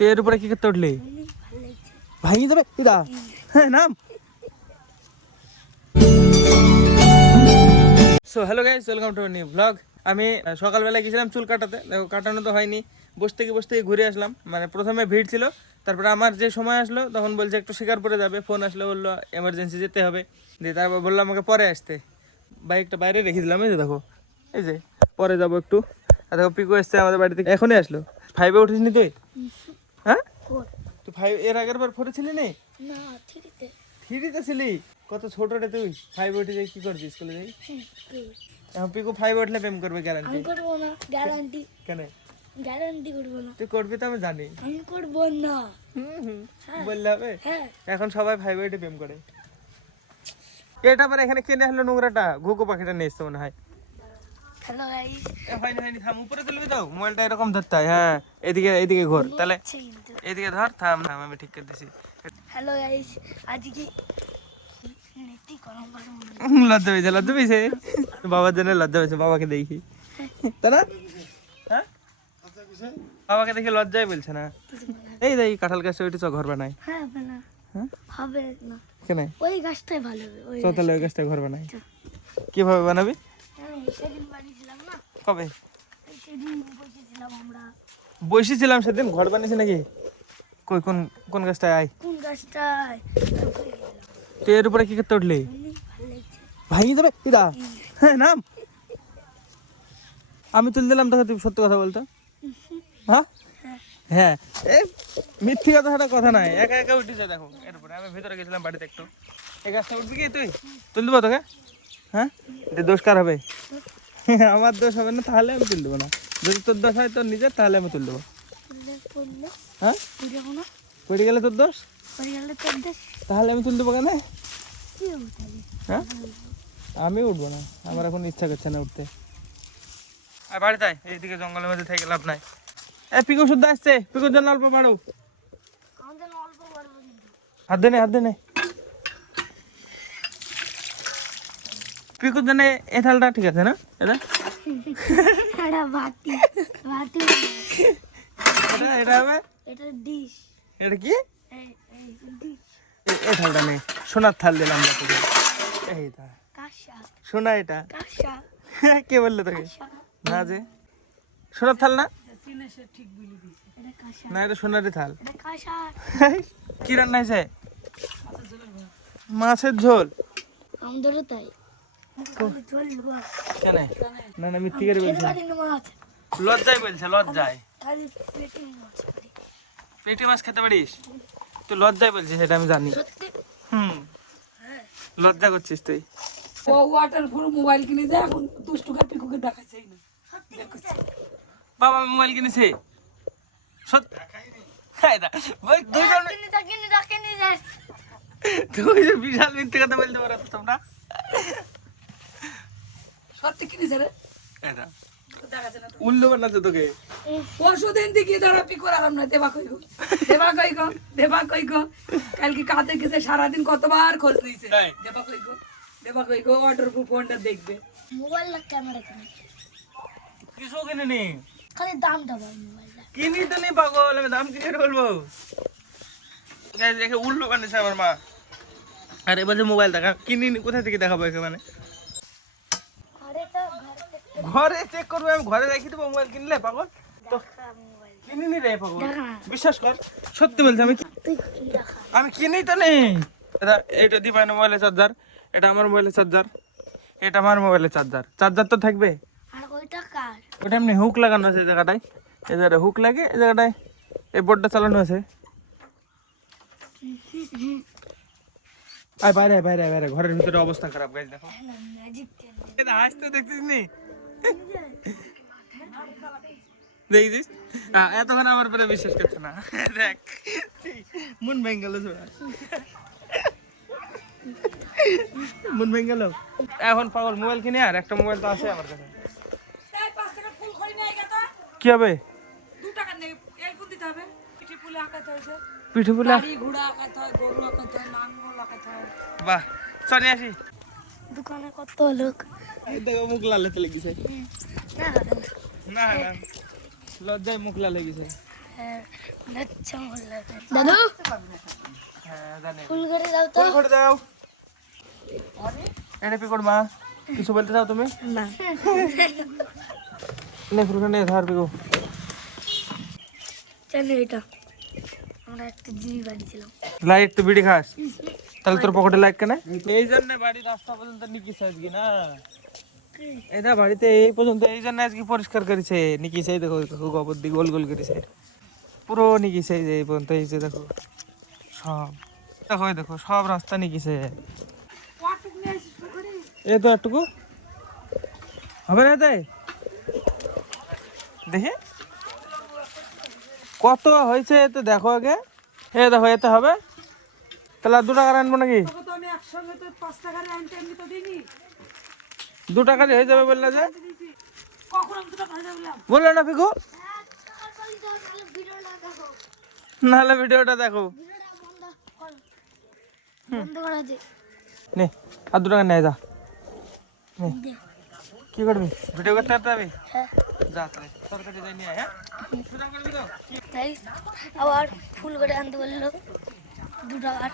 তো এর উপরে কি করতে উঠলি? ভাঙিয়ে দেবে ইদা। হ্যাঁ নাম। So hello guys, welcome to new blog. আমি সকালবেলা গেছিলাম চুল কাটাতে, দেখো কাটানো তো হয়নি, বসতে গিয়ে ঘুরে আসলাম। মানে প্রথমে ভিড় ছিল, তারপরে আমার যে সময় আসলো তখন বলছে একটু শিকারপুরে যাবে, ফোন আসলে বললো এমার্জেন্সি যেতে হবে। দিয়ে তারপর বললো আমাকে পরে আসতে, বাইকটা বাইরে রেখে দিলাম। এই যে দেখো, এই যে পরে যাবো একটু। আর দেখো পিকু এসছে আমাদের বাড়িতে, এখনই আসলো। 5-এ উঠিসনি তুই? হ্যাঁ, তুই 5 এর আগের বার 4-এ ছিলি নি? না, 3-তে ছিলি? কত ছোট রে তুই, 5-এ উঠে যাই কি করবি স্কুলে যাই? এখন পিকু 5-এ উঠলে প্রেম করবে গ্যারান্টি? আমি করবো না, গ্যারান্টি। কেন গ্যারান্টি করবো না। তুই করবি তো আমি জানি। আমি করবো না। বললে হবে? হ্যাঁ। এখন সবাই 5-এ উঠে প্রেম করে। এটা আবার এখানে কেনে আসলো নোংরাটা, ঘুঘু পাখিটা নিয়ে এসছে মনে হয়। হ্যালো গাইস, হয়নি থাম, উপরে তুলবি তো, মোবাইলটা এরকম ধরতে হয়। হ্যাঁ, এদিকে ঘোর তাহলে, এদিকে ধর। থাম আমি ঠিক করে দিছি। হ্যালো গাইস, আজকে নেটি গরম লজ্জা পেয়েছে বাবার জন্য, লজ্জা পেয়েছে বাবাকে দেখি, তাই না? হ্যাঁ, বাবাকে দেখে লজ্জাই বলছে না। এই দেখ কাঁঠাল গাছে ওইটা ঘর বানাই। হ্যাঁ, হবে না। হ্যাঁ, হবে না। কেন? ওই গাছটাই ভালো হবে। ওই তাহলে ওই গাছটা ঘর বানাই। কিভাবে বানাবি? আমি সেদিন বানিয়েছিলাম না, কবে সেদিন বসেছিলাম আমরা। বসেছিলাম সেদিন, ঘর বানিয়েছি নাকি? কই কোন গাছটায়? আয়, কোন গাছটায়? তুই এর উপরে কি করতে উঠলি? ভালো লাগছে। ভাঙিয়ে দেবে ইদা। হ্যাঁ নাম। আমি তুলে দিলাম তোকে, তুই সত্যি কথা বলতো। হ্যাঁ হ্যাঁ, এই মিথ্যি কথা নাই, একা একা উঠেছে দেখো এর উপরে। আমি ভিতরে গেছিলাম বাড়িতে একটু, এই গাছটা উঠবি কি তুই? তুলে দেবো তোকে? হ্যাঁ, এটা দোষ কার হবে? আমার দোষ হবে না, তাহলে আমি তুলে দেবো না। যদি তোর দোষ হয় তোর নিজের, তাহলে আমি তুলে দেবো। হ্যাঁ, পড়ে গেলে তোর দোষ, তাহলে আমি তুলে দেবো কেন? হ্যাঁ, আমি উঠবো না, আমার এখন ইচ্ছা করছে না উঠতে। আর বাড়িতে আয়, এইদিকে জঙ্গলের মধ্যে থেকে লাভ নাই। পিকু শুদ্ধ আসছে, পিকুর জন্য অল্প বাড়ো। হাত দে নে পিকুর জন্য এই থালটা ঠিক আছে না? এটা এটা হবে, এটা কি? এই থালটা নেই, সোনার থাল দিলাম তোকে। এইটা সোনা, এটা কে বললো তোকে? না যে সোনার থাল না, না এটা সোনারি থাল। কি রান্না হয়েছে? মাছের ঝোল। আমাদেরও তাই। কেন? না মিথ্যি করে বলছে, লজ্জায় বলছে, লজ্জায়। পেটি মাছ খেতে পারিস তুই? লজ্জায় বলছিস, সেটা আমি জানি। লজ্জা করছিস তুই। ও ওয়াটার পুরো মোবাইল কিনে যায়, এখন দুষ্টুকে পিকুকে দেখাচ্ছে না। বাবা মোবাইল কিনেছে সত্যি? বিশাল মিথ্যে কথা বলতে পারো তোমরা। সত্যি কিনেছে রে, এটা দেখাচ্ছে না তো। উল্লু বানাচ্ছে তোকে। পরশুদিন দিকে ধরো পিকুর আরাম নয়, দেবা কই গো কালকে কাজে গেছে, সারাদিন কতবার খোঁজ নিয়েছে। দেবা কই গো অর্ডার ফোনটা দেখবে। মোবাইল ক্যামেরা কিনেছে, কিছু কিনে নি, খালি দামটা বল। মোবাইলটা কিনি তো নেই পাগল, আমি দাম কি করে বলবো? দেখে উল্লু বানিয়েছে আমার মা। আর এবার যে মোবাইল দেখা কিনি, কোথা থেকে দেখাবো একে? মানে ঘরে চেক করবো, আমি ঘরে রেখে দেবো মোবাইল কিনলে পাগল? তো কিনিনি রে পাগল, বিশ্বাস কর, সত্যি বলছি আমি কিনি তো নেই। এটা দিবাই না মোবাইলের চার্জার, এটা আমার মোবাইলের চার্জার, এটা আমার মোবাইলের চার্জার। চার্জার তো থাকবে। আর ওইটা কার? ওটা এমনি হুক লাগানো আছে এই জায়গাটায়, এই জায়গাটায় হুক লাগে, এই জায়গাটায় এই বোর্ডটা চালানো আছে। আয় বাইরে ঘরের ভিতরে অবস্থা খারাপ গাইজ, দেখো আসতে দেখছিস নি? দেখছিস এতক্ষণ আমার পরে বিশ্বাস করছে না। দেখ মন ভেঙে গেল, মন ভেঙে গেল। এখন পাগল মোবাইল কিনে, আর একটা মোবাইল তো আছে আমার কাছে। কি হবে? পিঠে পুলে বাহ, চলে আসি। দোকানে কত লোক, মুখ লাল হতে লেগেছে। না লজ্জায় মুখ লাল লেগেছে। হ্যাঁ আচ্ছা বললা দাদু হ্যাঁ জানি ফুল করে দাও তো ফুল করে দাও এনে পিকোর মা কিছু বলতে চাও তুমি না নে ফুল করে নে ধর পিকো জানি এটা আমরা একটা জিবি বানিয়েছিলাম লাইট তো বিড়ি খাস তাহলে তোর পকেটে লাইট কেন এই জন্য বাড়ির রাস্তা পর্যন্ত নিকিস আজকে না এটা বাড়িতে এই পর্যন্ত এই জন্য আজকে পরিষ্কার করেছে নিকিস এই দেখো গোবর দিয়ে গোল গোল করেছে পুরো নিকিস এই যে এই পর্যন্ত এই যে দেখো সব দেখো এই দেখো সব রাস্তা নিকিসে এই তো একটুকু হবে না তাই দেখি কত হয়েছে তো দেখো আগে এ দেখো এতে হবে তাহলে আর 2 টাকা আনবো নাকি তোকে তো আমি একসঙ্গে তো 5 টাকার আনতে এমনি তো দিইনি 2 টাকা দিয়ে হয়ে যাবে বললে যে কখন আমি 2 টাকা হয়ে যাবে বললে না পিকু নাহলে ভিডিওটা দেখো বন্ধ করা দে নে আর 2 টাকা নিয়ে যা নে কি করবি ভিডিও করতে করতে যাবি হ্যাঁ যা তাহলে তোর কাছে যাই নিয়ে আয়, হ্যাঁ শুরু করবি তো কি তাই আবার ফুল করে আনতে বললো 2 টাকার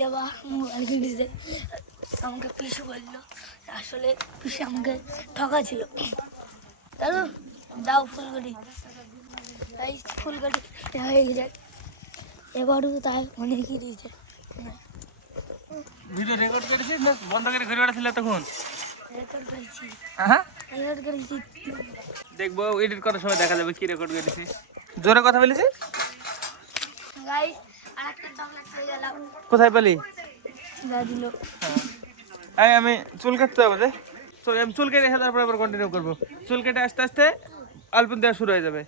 দেবা মোবাইল কিনেছে আমাকে পিসু বললো আসলে পিসু আমাকে ঠকা ছিল দাদু দাও ফুলগুলি তাই ফুলগুলি হয়ে যায় এবারও তাই অনেকই দিয়েছে ভিডিও রেকর্ড করেছিস না বন্ধ করে ঘুরে বেড়াছিল তখন রেকর্ড করেছি হ্যাঁ রেকর্ড করেছি দেখবো এডিট করার সময় দেখা যাবে কি রেকর্ড করেছিস জোরে কথা বলেছিস গাইস আরেকটা চকলেট পেয়ে গেলাম কোথায় পেলি যা দিল হ্যাঁ আমি চুল কাটতে হবে যে চল আমি চুল কেটে এসে তারপরে আবার কন্টিনিউ করবো চুল কেটে আস্তে আস্তে অল্প দেওয়া শুরু হয়ে যাবে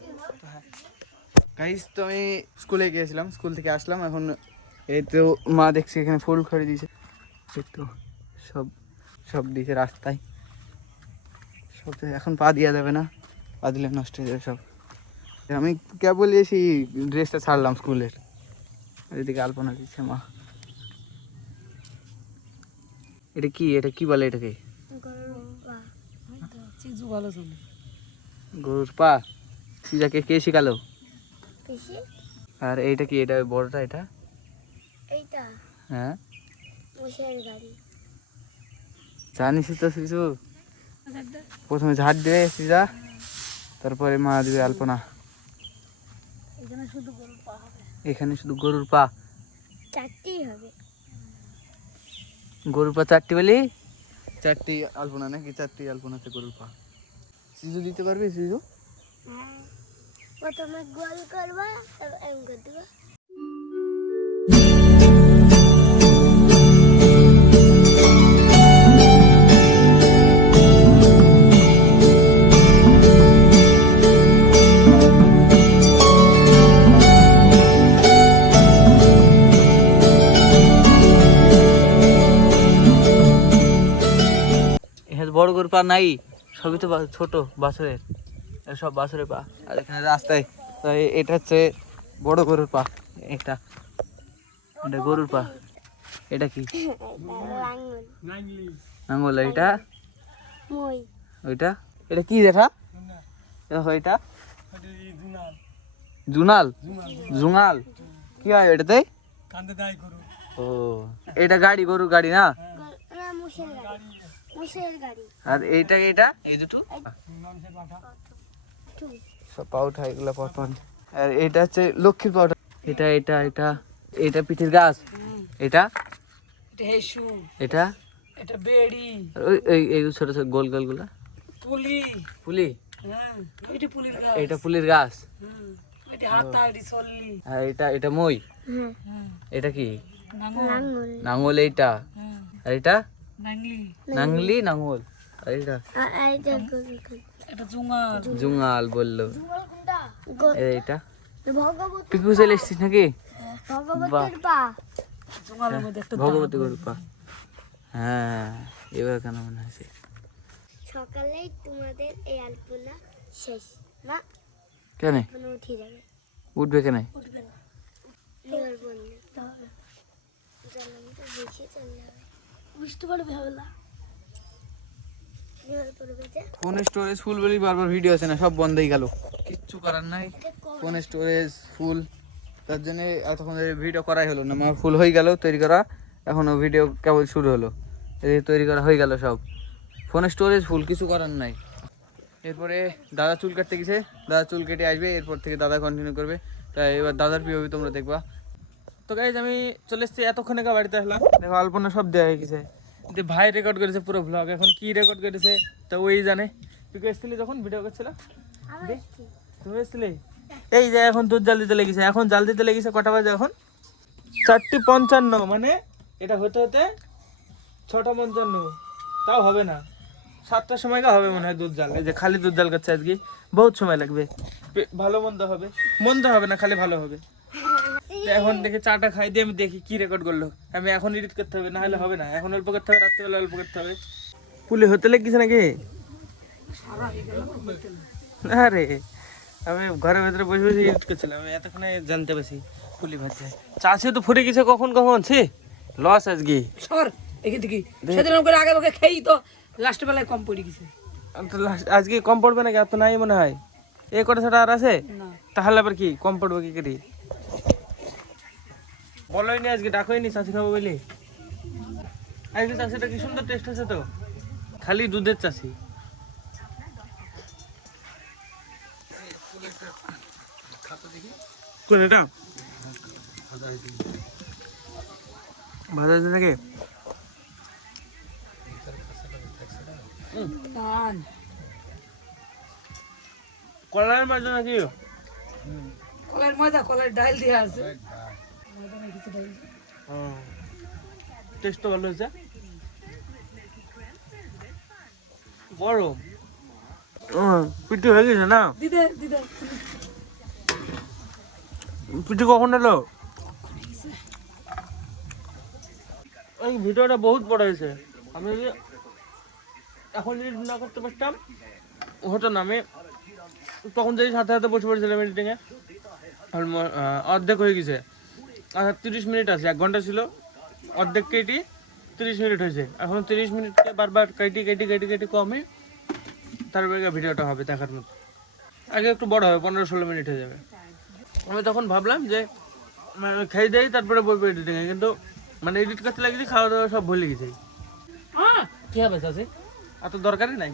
গাইস তো আমি স্কুলে গিয়েছিলাম স্কুল থেকে আসলাম এখন এই তো মা দেখছি এখানে ফুল খড়ি দিয়েছে এই তো সব সব দিয়েছে রাস্তায় সব তো এখন পা দেওয়া যাবে না পা দিলে নষ্ট হয়ে যাবে সব আমি কেবল এসে ড্রেসটা ছাড়লাম স্কুলের এদিকে আলপনা দিচ্ছে মা এটা কি বলে এটাকে চিজু ভালো চলে গরুর পা সিজাকে কে শিখালো পিসি আর এইটা কি এটা বড়টা এটা এইটা হ্যাঁ মোষের গাড়ি জানিস তো শিশু প্রথমে ঝাড় দেবে সিজা তারপরে মা দিবে আলপনা এখানে শুধু গরু পা হবে এখানে শুধু গরুর পা চারটেই হবে গরুর পা 4টি বলি 4টি আলপনা নাকি 4টি আলপনাতে গরুর পা সিজু দিতে পারবি সিজু হ্যাঁ প্রথমে গোল করবা তারপর এম করে দেবা এখানে বড় গরুর পা নাই সবই তো ছোট বাছুরের সব বাছুরের পা আর এখানে রাস্তায় তো এটা হচ্ছে বড় গরুর পা এটা এটা গরুর পা এটা কি নাঙ্গল এটা মই ওইটা এটা কি দেখা দেখো এটা জুনাল জুঙাল কি হয় এটাতে ও এটা গাড়ি গরুর গাড়ি না মোষের গাড়ি আর এইটা এটা এই দুটো সব পাউঠা এগুলো পটন আর এটা হচ্ছে লক্ষ্মীর পাউঠা এটা এটা এটা এটা পিঠের গাছ এটা এটা হেসু এটা এটা বেড়ি আর ওই এই এই ছোট ছোট গোল গোল গুলা পুলি পুলি হ্যাঁ এটা পুলির গাছ এটা পুলির গাছ এটা হাতা এটি সল্লি আর এটা এটা মই হ্যাঁ এটা কি লাঙ্গল নাঙ্গল এইটা আর এটা নাংলি নাংলি নাঙ্গল আর এটা এইটা গরু এটা জুঙাল জুঙাল বললো এইটা ভগবত পিকু চলে এসছিস নাকি ভগবতের পা জুঙালের মধ্যে একটা ভগবতী গরুর পা হ্যাঁ এবার কেন মনে হয়েছে সকালেই তোমাদের এই আলপনা শেষ না কেন এখন উঠে যাবে উঠবে কেন উঠবে না নিবার বন্ধু তাহলে জলটা বেশি চলে যাবে বুঝতে পারবে হলা ফোনের স্টোরেজ ফুল বলি বারবার ভিডিও আছে না, সব বন্ধই গেল, কিচ্ছু করার নাই। ফোনের স্টোরেজ ফুল, তার জন্য এতক্ষণ ভিডিও করাই হলো না। আমার ফুল হয়ে গেল তৈরি করা, এখনও ভিডিও কেবল শুরু হলো, এই তৈরি করা হয়ে গেল সব। ফোনের স্টোরেজ ফুল, কিছু করার নাই। এরপরে দাদা চুল কাটতে গেছে, দাদা চুল কেটে আসবে, এরপর থেকে দাদা কন্টিনিউ করবে। তাই এবার দাদার পিওভি তোমরা দেখবা। তো গাইজ আমি চলে এসেছি, এতক্ষণে বাড়িতে আসলাম, দেখো আলপনা সব দেওয়া হয়ে গেছে। যে ভাই রেকর্ড করেছে পুরো ব্লগ, এখন কি রেকর্ড করেছে তো ওই জানে। তুই এসেছিলি যখন ভিডিও করছিল, তুমি এসেছিলি? এই যে এখন দুধ জাল দিতে লেগেছে, এখন জাল দিতে লেগেছে কটা বাজে এখন? 4:55, মানে এটা হতে হতে 6:55, তাও হবে না, 7টার সময় হবে মনে হয় দুধ জাল। এই যে খালি দুধ জাল করছে আজকে, বহুত সময় লাগবে। ভালো মন্দ হবে, মন্দ হবে না, খালি ভালো হবে। এখন দেখে চাটা খাই দিয়ে আমি দেখি কি রেকর্ড করলো। আমি এখন এডিট করতে হবে, না হলে হবে না। এখন অল্প করতে হবে, রাত্রিবেলা অল্প করতে হবে। পুলে হতে লেগেছে নাকি? আরে আমি ঘরের ভেতরে বসে বসে এডিট করছিলাম, আমি এতক্ষণে জানতে পারছি পুলি ভাজছে। চাষে তো ফুটে গেছে কখন কখন, ছি লস আজকে। সর দেখি দেখি, সেদিন করে আগে আগে খেয়েই তো লাস্ট বেলায় কম পড়ে গেছে। আজকে কম পড়বে নাকি? আর তো নাই মনে হয়, এই কটা ছাড়া আর আছে, তাহলে আবার কি কম পড়বে কি করি? বলোই নি আজকে, ডাকোই নি চাষি খাবো বলি। আজকে চাষিটা কি সুন্দর টেস্ট আছে তো, খালি দুধের চাষি। কোন এটা ভাজা আছে নাকি? কলার মাছ নাকি? কলার ময়দা, কলার ডাল দিয়ে আছে। টেস্ট তো ভালো হয়েছে। গরম পিঠে হয়ে গেছে না? দিদে দিদে পিঠে কখন এলো? এই ভিডিওটা বহুত বড় হয়েছে, আমি যদি এখন যদি না করতে পারতাম হতো না। আমি তখন যদি সাথে সাথে বসে পড়েছিলাম এডিটিংয়ে, অর্ধেক হয়ে গেছে। আর 30 মিনিট আছে, 1 ঘন্টা ছিল, অর্ধেক কেটে 30 মিনিট হয়েছে। এখন 30 মিনিটকে বারবার কেটে কেটে কেটে কেটে কমে, তারপরে ভিডিওটা হবে দেখার মতো। আগে একটু বড় হবে, 15-16 মিনিট হয়ে যাবে। আমি তখন ভাবলাম যে খাই দেয় তারপরে বলবো এডিটিংয়ে, কিন্তু মানে এডিট করতে লাগছি, খাওয়া দাওয়া সব ভুলে গেছি। কি হবে চাষি, আর তো দরকারই নাই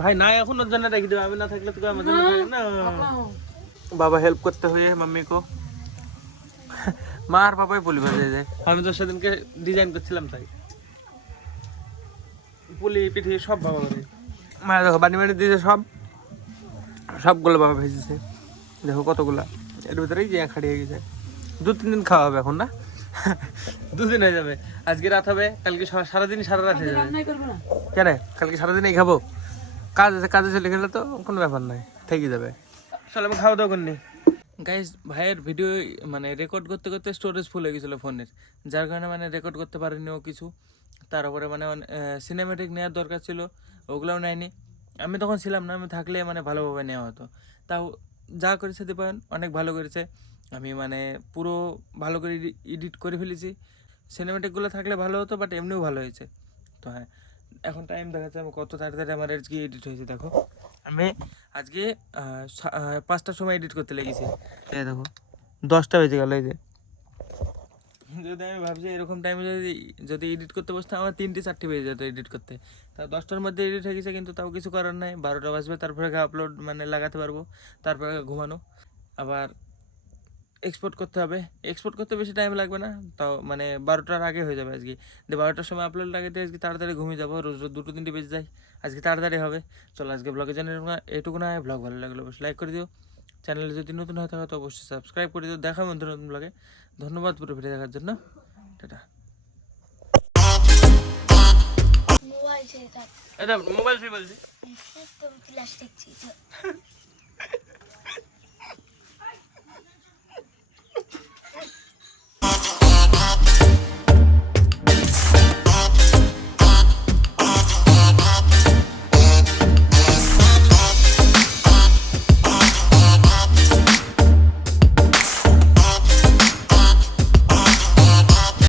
ভাই। নাই এখন ওর জন্য রেখে দেবে, আমি না থাকলে তো আমার জন্য না। বাবা হেল্প করতে হয়ে মাম্মি কো, মা আর বাবাই পুলি বাজে যায়। আমি তো সেদিনকে ডিজাইন করছিলাম, তাই পুলি পিঠে সব বাবা করে। মা দেখো বানি বানি দিয়েছে, সবগুলো বাবা ভেজেছে। দেখো কতগুলা, এর ভিতরেই যে খাড়িয়ে গেছে। 2-3 দিন খাওয়া হবে এখন, না 2 দিন হয়ে যাবে। আজকে রাত হবে, কালকে সারাদিন সারা রাত হয়ে যাবে। কেন কালকে সারাদিনই খাবো? কাজ আছে, কাজে চলে গেলে তো কোনো ব্যাপার নাই, থেকে যাবে। চলো আমি খাওয়া দাওয়া করিনি। গাইজ ভাইয়ের ভিডিও মানে রেকর্ড করতে করতে স্টোরেজ ফুল হয়ে গেছিলো ফোনের, যার কারণে মানে রেকর্ড করতে পারিনি ও কিছু। তার উপরে মানে সিনেমেটিক নেওয়ার দরকার ছিল, ওগুলোও নেয়নি। আমি তখন ছিলাম না, আমি থাকলে মানে ভালোভাবে নেওয়া হতো। তাও যা করেছে দীপায়ন অনেক ভালো করেছে। আমি মানে পুরো ভালো করে এডিট করে ফেলেছি। সিনেমেটিকগুলো থাকলে ভালো হতো, বাট এমনিও ভালো হয়েছে। তো হ্যাঁ, এখন টাইম দেখাচ্ছে আমি কত তাড়াতাড়ি আমার আজকে এডিট হয়েছে। দেখো আমি আজকে 5টার সময় এডিট করতে লেগেছি, এই দেখো 10টা বেজে গেল। এই যে যদি আমি ভাবছি এরকম টাইমে যদি এডিট করতে বসতাম, আমার 3-4 বেজে যেত এডিট করতে। তা 10টার মধ্যে এডিট হয়ে গেছে, কিন্তু তাও কিছু করার নাই। 12টা বাজবে, তারপরে আপলোড মানে লাগাতে পারবো, তারপরে ঘুমানো। আবার এক্সপোর্ট করতে হবে, এক্সপোর্ট করতে বেশি টাইম লাগবে না, তাও মানে 12টার আগে হয়ে যাবে আজকে। 12টার সময় আপলোড লাগাতে আজকে তাড়াতাড়ি ঘুমিয়ে যাবো। রোজ রোজ 2-3 বেজে যায়, আজকে তাড়াতাড়ি হবে। চলো আজকে ব্লগে জানি এটুকু না। ব্লগ ভালো লাগলে অবশ্যই লাইক করে দিও, চ্যানেলে যদি নতুন হয়ে থাকে তো অবশ্যই সাবস্ক্রাইব করে দিও। দেখা বন্ধু নতুন ব্লগে। ধন্যবাদ পুরো ভিডিও দেখার জন্য, টাটা। মোবাইল ছেড়ে থাক, এটা মোবাইল ফ্রি বলছি, তুমি প্লাস্টিক ছিল।